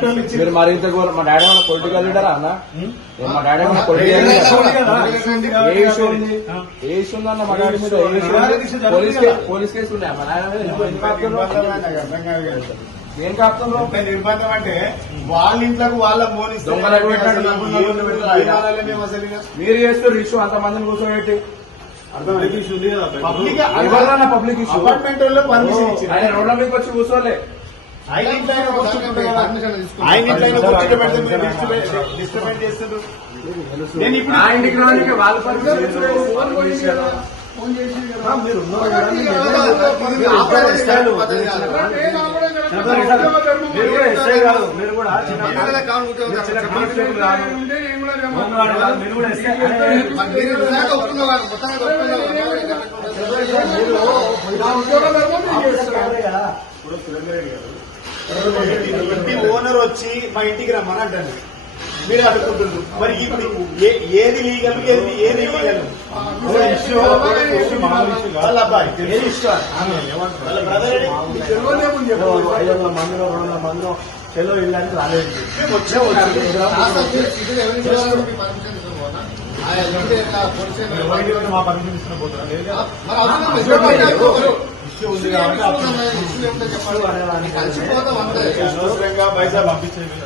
మీలాంటి వాళ్ళు ఇచ్చి మీరు మరింత. మా డాడీ ఏమైనా పొలిటికల్ లీడరా అన్న? మా డాడీ ఏమైనా పొలిటికల్ లీడరా ఏ ఇష్యూ ఉంది? ఏ ఇష్యూ ఉందన్న మా డాడీ మీద? ఏ ఇష్యూ? పోలీస్ కేసు ఉన్నాయి మా నాయన? ఏం నిర్బంధం అంటే వాళ్ళ ఇంట్లోకి వాళ్ళ? మీరు చేస్తారు? ఇష్యూ అంత మందిని కూర్చోబెట్టి పబ్లిక్ ఎవరన్నా పబ్లిక్ ఇష్యూ అపార్ట్మెంట్ వాళ్ళు పర్మిషన్ ఇచ్చారు ఆయన రోడ్ల మీదకి వచ్చి కూర్చోలే. ఆయన ఇంట్లో ఆయన కూర్చుంటాడు కదా. ఆయన ఇంట్లో డిస్టర్బెన్స్ చేస్తున్నారు నేను ఇప్పుడు ఇంటికి వాళ్ళ. మీరు కూడా ఓనర్ వచ్చి మా ఇంటికి రమ్మని అంటే మీరు అడుగుతుంటారు మరి ఇప్పుడు ఏది లీగల్ ఏది ఏది ఇల్లీగల్ వాళ్ళ అబ్బాయి ఏది ఇష్టం వాళ్ళ బ్రదర్ ఐదు వందల మందిలో రెండు వందల మందిలో చెల్లో ఇల్లానికి రాలేదు వచ్చే మా పర్మిషన్ ఇస్తున్న? ఇష్యూ ఉంది కాబట్టి పైసా పంపించేది